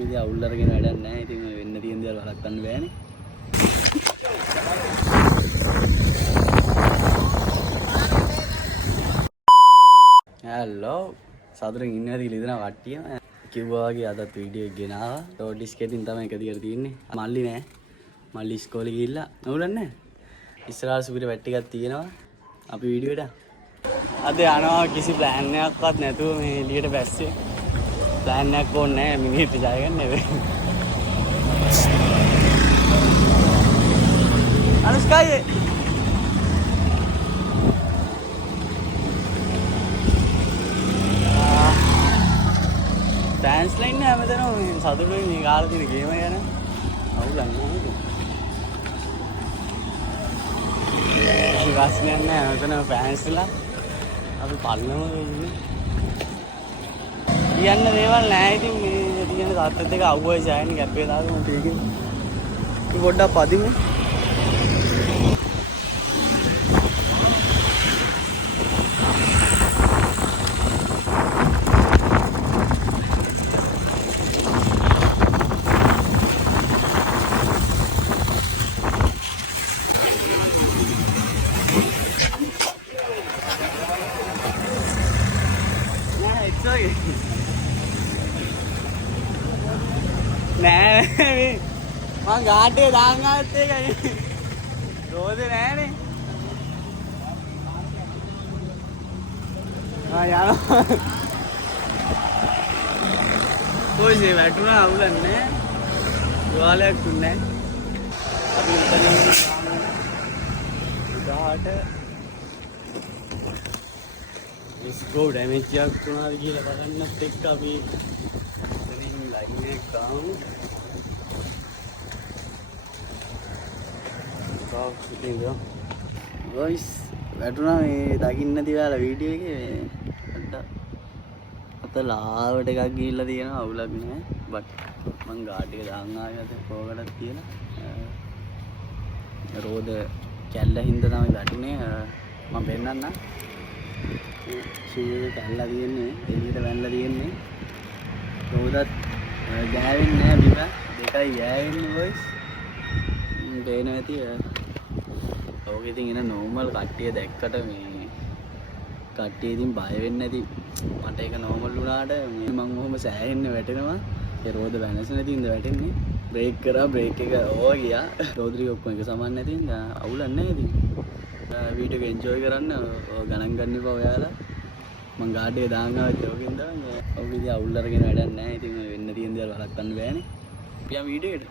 ඔබේ අවුල් අරගෙන වැඩක් නැහැ. ඉතින් වෙන්න තියෙන දේවල් වළක්වන්න බෑනේ. හලෝ සතුටින් ඉන්න හැටි ලිදෙන කට්ටිය කිව්වා වගේ අදත් වීඩියෝ එක ගෙනාවා. රෝඩ් ස්කේටින් තමයි එක දිගට තියෙන්නේ. මල්ලි නෑ. මල්ලි ඉස්කෝලේ ගිහිල්ලා නෝලන්නේ නැහැ. ඉස්සරහට සුපිරි වැට් ටිකක් තියෙනවා. අපි වීඩියෝ එකට අද යනවා කිසි ප්ලෑන් එකක්වත් නැතුව මේ එළියට බැස්සේ. ප්ලෑන් එකක් ඕනේ නැහැ මිනිහෙට ජය ගන්න නෙවෙයි. අනුස්කායි ඩෑන්ස් ලයින් හැමදේම මේ සතුටුයි මේ කාලේ තියෙන ගේම ගැන අවුලක් නැහැ. ප්‍රශ්නයක් නැහැ. මෙතන ෆෑන්ස්ලා අපි පල්ලම ඉන්නේ. කියන්න දේවල් නැහැ. ඉතින් මේ තියෙන තාත්තත් එක අවුවයි සෑහෙන කැපේ දාගෙන මම තේකින්. ඉතින් පොඩ්ඩක් පදිමු. නෑ මං ගාටේ දාන් ආවත් ඒකයි රෝදේ නෑනේ. යනවා කොයිසේ වැටුණා අවුලක් නෑ. තුවාලයක් දුන්නේ නෑ. අපි ඉතින් ගාට let's go damage එකක් තුනක් කියලා බලන්නත් එක්ක අපි එතනින් ලයින් එක ගාමු. ගොයිස් වැටුණා මේ දකින්න තියාලා වීඩියෝ එකේ අත ලාවට එකක් ගිහිල්ලා තියෙනවා. අවුලක් නෑ. බට් මං ගාඩ් එක දාන් ආයෙත් පොවකටක් තියලා රෝද කැල්ල හින්දා තමයි වැටුනේ. මම පෙන්නන්නම්. ශීලේ කැල්ල තියෙන්නේ එළියට වැන්නලා තියෙන්නේ. රෝදත් ගෑවෙන්නේ නෑ. බිම දෙකයි ගෑවෙන්නේ ගොයිස්. පේනවා ඇති. ඕකේ ඉතින් එන නෝමල් කට්ටිය දැක්කට මේ කට්ටිය ඉතින් බය වෙන්නේ නැති. මට ඒක නෝමල් වුණාට මේ මම ඔහොම සෑහෙන්න වැටෙනවා. ඒ රෝද වෙනස් නැති ඉඳ වැටෙන්නේ. බ්‍රේක් කරා බ්‍රේක් එක ඕවා ගියා. රෝදරි ඔක්කොම එක සමාන නැති ඉඳ අවුලක් නැහැ ඉතින්. වීඩියෝ එක එන්ජොයි කරන්න ගණන් ගන්න එපා ඔයාලා. මං ගාඩ් එක දාන් ආවත් ඕකෙන්ද ඔක ඉතින් අවුල් අරගෙන වැඩක් නැහැ. ඉතින් වෙන්න තියෙන දේවල් වළක්වන්න බෑනේ. අපි යමු වීඩියෝ එකට.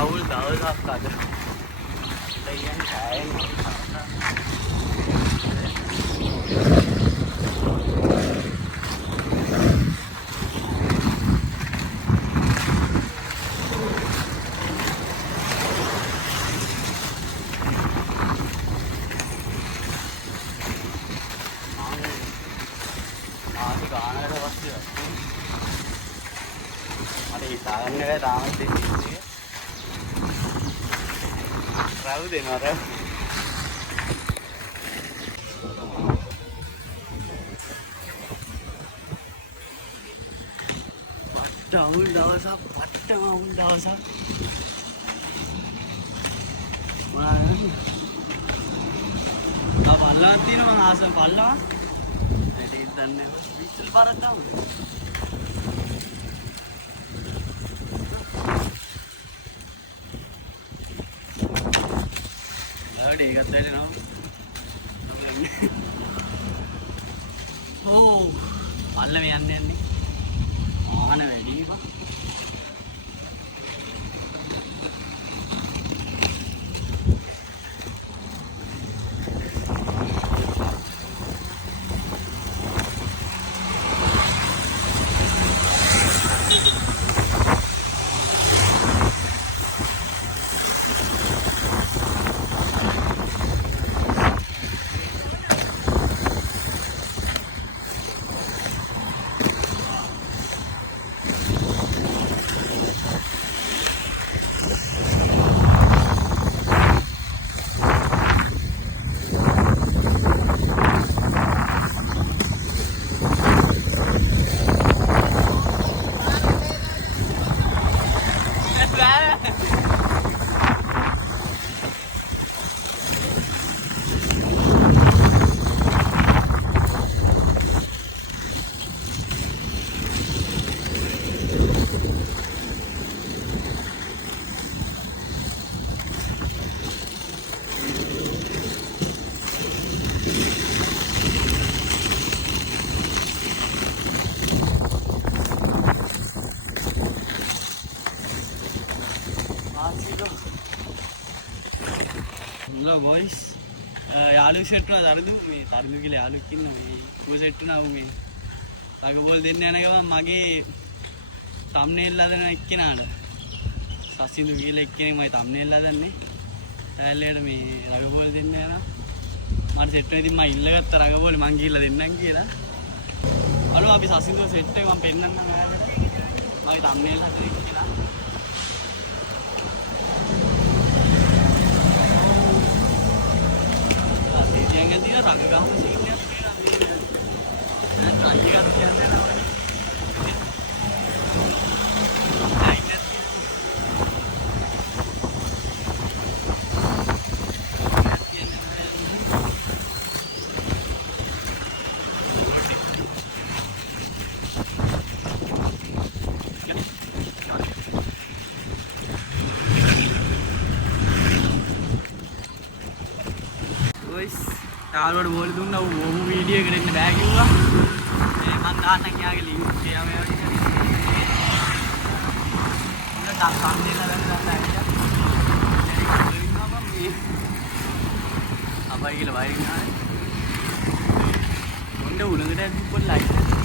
අවුල් දවසක් අද දෙයියන් හැයෙන් මට හිතාගන්න බැහැ තාමත් දෙන්නේ. රව් දෙනවා රව්. පට්ට අවුල් දවසක්. පට්ටම අවුල් දවසක්. මොනවාද? පල්ලවත් තියෙනවා මං ආසම පල්ලවා. ඒක දන්නේ විශ්ල් පාරක් දාමු. ආඩ ඒකත් දැනෙනවා. ඕ පල්ලම යන්නේ ආන වැඩි බා. boys යාළුවෙක් සෙට් වුණා තරුදු මේ තරුදු කියලා යාළුවෙක් ඉන්නවා මේ ඌ සෙට් වුණා ඌ මේ රගබෝල් දෙන්න යන ගමන් මගේ thumbnail හදන එක්කෙනාට සසිඳු කියලා එක්කෙනෙක් මගේ thumbnail හදන්නේ සෑල්ලේට මේ රගබෝල් දෙන්න යනවා මට සෙට් වෙන ඉතින් මම ඉල්ලගත්ත රගබෝල් මං ගිහිල්ලා දෙන්නම් කියලා අලෝ අපි සසිඳු සෙට් එක මම පෙන්නන්නම් ඔයාලට මගේ thumbnail හදන එක්කෙනා yang dia tak gak kamu sih ini apa ya nanti kan dia යාළුවට බෝලි දුන්නා ඌ වීඩියෝ එකට එන්න බෑ කිව්වා මේ මං දාන්නම් යාගේ ලින්ක් එක මේ වගේ ඉතින් තාක් සම්දේලා ගන්න දැන් අපයි කියලා වයිරින් ආවේ මොන්ඩ උලඟට දුප්පොල් ලයිට්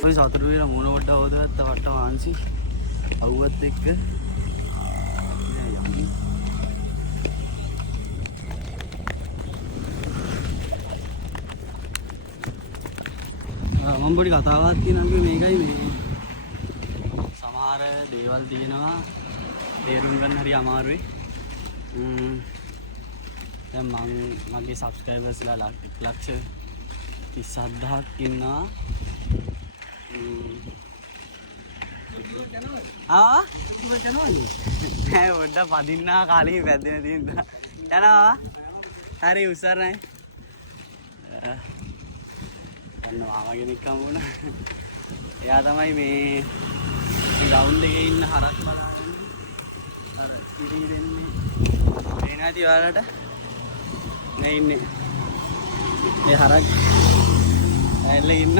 අපි සතුටු වෙලා මොන කොට හොදගත්ත වට මාන්සි අවුවත් එක්ක නෑ යන්නේ මම පොඩි කතාවක් කියනවා මේකයි මේ සමහර දේවල් දිනනවා තේරුම් ගන්න හරි අමාරුයි දැන් මගේ සබ්ස්ක්‍රයිබර්ස්ලා ලක්ෂ 37000ක් ඉන්නවා ඔඩ පදින්නා කාලේ පැදෙන තියද යනවා හරි උසරනයි කන්න ආමගෙනෙක්කම් වුණ එයා තමයි මේ ගවුන්් එකේ ඉන්න හරක් බලාගෙන අර ඉරි දෙන්නේ පේන ඇති ඔයාලට නේ ඉන්නේ ඒ හරක් ඇල්ල ඉන්න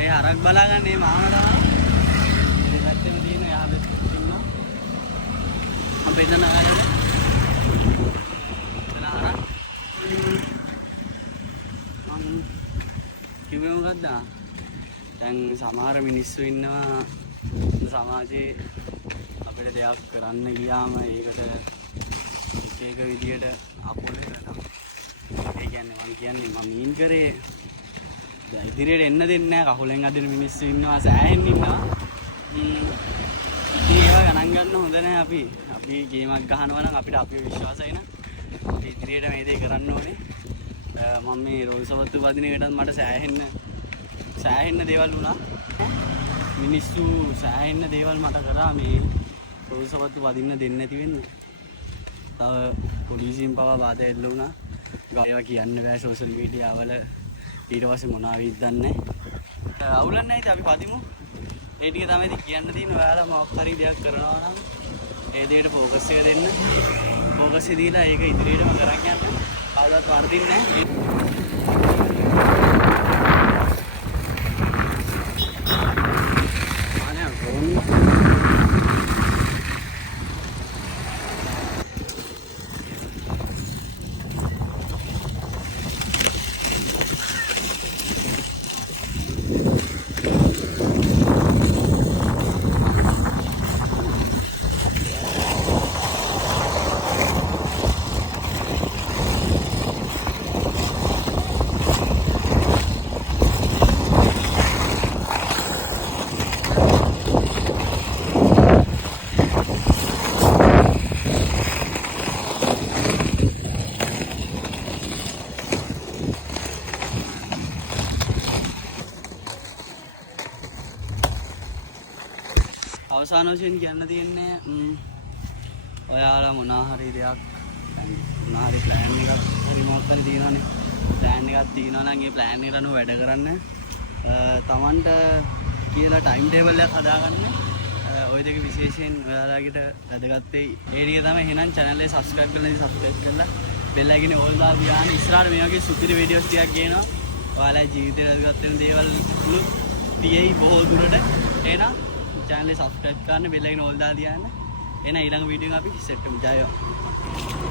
ඒ හරක් බලාගන්න මේ මාම තමයි මේ පැත්තේ තියෙන යාළුව ඉන්නවා මම පෙන්නන ඔයාලට එතන හරක් මම කිව්වේ මොකද්ද දැන් සමහර මිනිස්සු ඉන්නවා සමාජයේ අපිට දෙයක් කරන්න ගියාම ඒකට එක විදියට අපොල කරනවා. ඒ කියන්නේ මම කියන්නේ මම මීන් කරේ දැන් ඉදිරියට එන්න දෙන්නේ නැහැ කකුලෙන් අදින මිනිස්සු ඉන්නවා සෑහෙන්න ඉන්නවා. ඉතින් ඒවා ගණන් ගන්න හොඳ නැහැ අපි ගේමක් ගහනවා නම් අපිට අපිව විශ්වාසයි නම් අපි ඉදිරියට මේ දේ කරන්න ඕනේ. මම මේ රෝල් සවත්තු වදින එකටත් මට සෑහෙන්න දේවල් වුණා. මිනිස්සු සෑහෙන්න දේවල් මට කරා මේ රෝල් සවත්තු වදින්න දෙන්නේ නැති වෙන්න. තව පොලිසියෙන් පවා වාද එල්ල වුණා. ඒවා කියන්න බෑ සෝෂල් මීඩියා වල ඊට පස්සේ මොනවාවිද දන්නේ නැහැ. අවුලක් නැහැ ඉතින් අපි පදිමු. ඒ ටික තමයි ඉතින් කියන්න තියෙන්නේ. ඔයාලා මොකක් හරි දෙයක් කරනවා නම් ඒ දෙයට ફોකස් එක දෙන්න. ફોකස් එක දීලා ඒක ඉදිරියටම කරන් යන්න. කවදාවත් වර්ධින්නේ නැහැ. අවසාන වශයෙන් කියන්න තියෙන්නේ ඔයාලා මොනවා හරි දෙයක් මොනවා හරි ප්ලෑන් එකක් හරි මොකක් හරි තියෙනවනේ ප්ලෑන් එකක් තියෙනවා නම් ඒ ප්ලෑන් එකට අනුව වැඩ කරන්න තමන්ට කියලා ටයිම් ටේබල් එකක් හදාගන්න ওই දෙක විශේෂයෙන් ඔයාලට වැදගත් වෙයි ඒ ටික තමයි එහෙනම් channel එක subscribe කරලා bell icon එක all දාලා තියාගෙන ඉස්සරහට මේ වගේ සුපිරි වීඩියෝස් ටිකක් ගේනවා ඔයාලා ජීවිතේට වැදගත් වෙන දේවල් තියෙයි බොහෝ දුරට එහෙනම් channel subscribe කරන්න bell icon all දාලා තියාන්න එහෙනම් ඊළඟ වීඩියෝ එක අපි සෙට් වෙමු ජය